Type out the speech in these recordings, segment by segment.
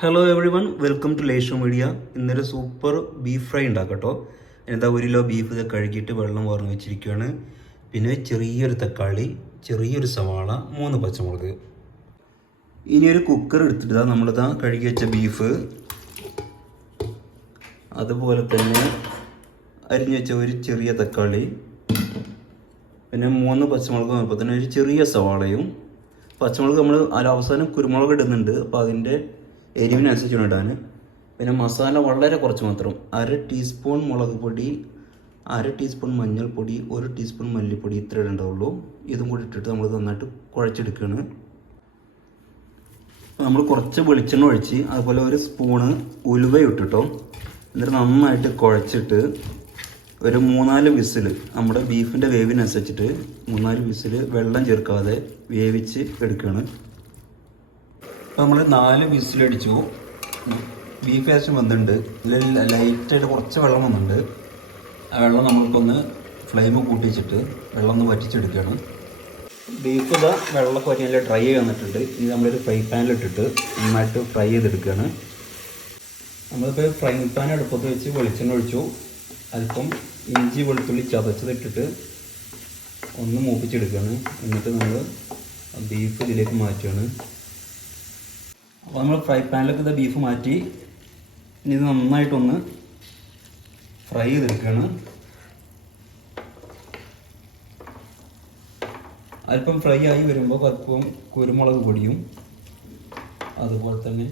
Hello everyone, welcome to Lesho media. ഇന്നൊരു super beef fry ഉണ്ടാക്കട്ടോ. എന്താ 1 കിലോ ബീഫ് ഇത് കഴുകിയിട്ട് വെള്ളം വാർന്ന് വെച്ചിരിക്കുകയാണ്. പിന്നെ ചെറിയൊരു തക്കാളി, ചെറിയൊരു സവാള, 3 പച്ചമുളക്. ഇനി ഒരു കുക്കർ എടുത്തിട്ട് നമ്മളിതാ കഴുകി വെച്ച ബീഫ്, അതുപോലെ തന്നെ അരിഞ്ഞു വെച്ച ഒരു ചെറിയ തക്കാളി, പിന്നെ 3 പച്ചമുളക്, അതുപോലെ തന്നെ ഒരു ചെറിയ സവാളയും. പച്ചമുളക് നമ്മൾ അവസാനം കുരുമുളക് ഇടുന്നുണ്ട്, അപ്പോൾ അതിൻ്റെ എരിവിനനുസരിച്ച് ഇടാൻ. പിന്നെ മസാല വളരെ കുറച്ച് മാത്രം, 1/2 ടീസ്പൂൺ മുളക് പൊടി, 1/2 ടീസ്പൂൺ മഞ്ഞൾപ്പൊടി, 1 ടീസ്പൂൺ മല്ലിപ്പൊടി, ഇത്ര ഇടേണ്ടാവുള്ളൂ. ഇതും കൂടി ഇട്ടിട്ട് നമ്മൾ നന്നായിട്ട് കുഴച്ചെടുക്കുകയാണ്. നമ്മൾ കുറച്ച് വെളിച്ചെണ്ണ ഒഴിച്ച് അതുപോലെ 1 സ്പൂണ് ഉലുവ ഇട്ടിട്ടോ. എന്നിട്ട് നന്നായിട്ട് കുഴച്ചിട്ട് ഒരു 3-4 വിസിൽ, നമ്മുടെ ബീഫിൻ്റെ വേവിനനുസരിച്ചിട്ട് 3-4 വിസിൽ വെള്ളം ചേർക്കാതെ വേവിച്ച് എടുക്കുകയാണ്. അപ്പോൾ നമ്മൾ 4 വിസിലടിച്ചു. ബീഫ് ഏകദേശം വന്നിട്ടുണ്ട്. ലൈറ്റായിട്ട് കുറച്ച് വെള്ളം വന്നിട്ടുണ്ട്. ആ വെള്ളം നമ്മൾക്കൊന്ന് ഫ്ലെയിം കൂട്ടിച്ചിട്ട് വെള്ളം ഒന്ന് വറ്റിച്ചെടുക്കുകയാണ്. ബീഫ് ഇതാ വെള്ളമൊക്കെ വറ്റി നല്ല ഡ്രൈ ആയി വന്നിട്ടുണ്ട്. ഇനി നമ്മളൊരു ഫ്രൈ പാനിലിട്ടിട്ട് നന്നായിട്ട് ഫ്രൈ ചെയ്തെടുക്കുകയാണ്. നമ്മളിപ്പോൾ ഫ്രൈ പാൻ അടുപ്പത്ത് വെച്ച് വെളിച്ചെണ്ണ ഒഴിച്ചു. അല്പം ഇഞ്ചി വെളുത്തുള്ളി ചതച്ചതിട്ടിട്ട് ഒന്ന് മൂപ്പിച്ചെടുക്കുകയാണ്. എന്നിട്ട് നമ്മൾ ബീഫ് ഇതിലേക്ക് മാറ്റുകയാണ്. അപ്പോൾ നമ്മൾ ഫ്രൈ പാനിലേക്ക് ഇത് ബീഫ് മാറ്റി ഇനി ഇത് നന്നായിട്ടൊന്ന് ഫ്രൈ ചെയ്തെടുക്കുകയാണ്. അല്പം ഫ്രൈ ആയി വരുമ്പോൾ അല്പം കുരുമുളക് പൊടിയും അതുപോലെ തന്നെ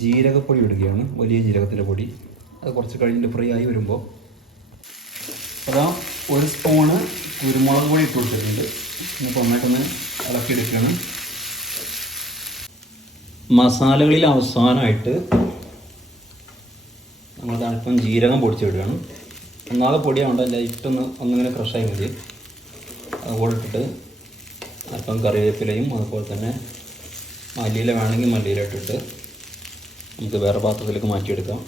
ജീരകപ്പൊടി ഇടുകയാണ്, വലിയ ജീരകത്തിൻ്റെ പൊടി. അത് കുറച്ച് കഴിഞ്ഞിട്ട് ഫ്രൈ ആയി വരുമ്പോൾ അതാ 1 സ്പൂണ് കുരുമുളക് പൊടി ഇട്ട് കൊടുത്തിട്ടുണ്ട്. ഇപ്പോൾ നന്നായിട്ടൊന്ന് ഇളക്കിയെടുക്കുകയാണ്. മസാലകളിൽ അവസാനമായിട്ട് നമ്മൾ അല്പം ജീരകം പൊടിച്ചിടുകയാണ്. ഒന്നാകെ പൊടിയാവണ്ട, ഒന്നിങ്ങനെ ക്രഷായി മതി. അതുകൂടെ ഇട്ടിട്ട് അല്പം കറിവേപ്പിലയും അതുപോലെ തന്നെ മല്ലിയില വേണമെങ്കിൽ മല്ലിയില ഇട്ടിട്ട് നമുക്ക് വേറെ പാത്രത്തിലേക്ക് മാറ്റിയെടുക്കാം.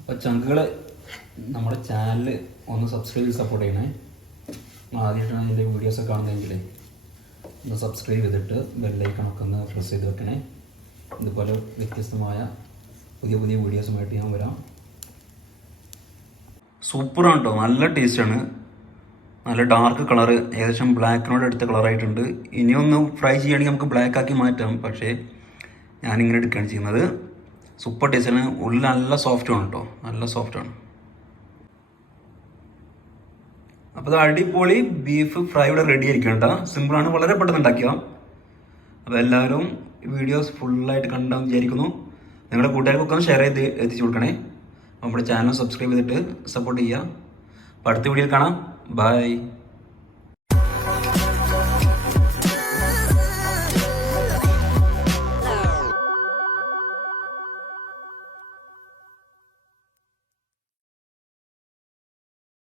അപ്പോൾ ചങ്കുകളെ, നമ്മുടെ ചാനൽ ഒന്ന് സബ്സ്ക്രൈബ് ചെയ്ത് സപ്പോർട്ട് ചെയ്യണേ. ആദ്യമായിട്ടാണ് എൻ്റെ വീഡിയോസ് കാണുന്നതെങ്കിൽ ഒന്ന് സബ്സ്ക്രൈബ് ചെയ്തിട്ട് ബെല്ലൈക്കണൊക്കെ ഒന്ന് പ്രസ് ചെയ്ത് വെക്കണേ. ഇതുപോലെ വ്യത്യസ്തമായ പുതിയ വീഡിയോസുമായിട്ട് ഞാൻ വരാം. സൂപ്പറാണ് കേട്ടോ, നല്ല ടേസ്റ്റാണ്. നല്ല ഡാർക്ക് കളറ്, ഏകദേശം ബ്ലാക്കിനോട് അടുത്ത കളറായിട്ടുണ്ട്. ഇനിയൊന്ന് ഫ്രൈ ചെയ്യുകയാണെങ്കിൽ നമുക്ക് ബ്ലാക്ക് ആക്കി മാറ്റാം, പക്ഷേ ഞാനിങ്ങനെ എടുക്കുകയാണ് ചെയ്യുന്നത്. സൂപ്പർ ടേസ്റ്റാണ്. ഉള്ളിൽ നല്ല സോഫ്റ്റാണ് കേട്ടോ, നല്ല സോഫ്റ്റാണ്. അപ്പോൾ അത് അടിപൊളി ബീഫ് ഫ്രൈ ഇവിടെ റെഡി ആയിരിക്കണം കേട്ടോ. സിമ്പിളാണ്, വളരെ പെട്ടെന്ന് ഉണ്ടാക്കിയാൽ. അപ്പോൾ എല്ലാവരും വീഡിയോസ് ഫുള്ളായിട്ട് കണ്ടാന്ന് വിചാരിക്കുന്നു. നിങ്ങളുടെ കൂട്ടുകാർക്കൊക്കെ ഒന്ന് ഷെയർ ചെയ്ത് എത്തിച്ചു കൊടുക്കണേ. അപ്പോൾ നമ്മുടെ ചാനൽ സബ്സ്ക്രൈബ് ചെയ്തിട്ട് സപ്പോർട്ട് ചെയ്യുക. അപ്പോൾ അടുത്ത വീഡിയോയിൽ കാണാം. ബൈ.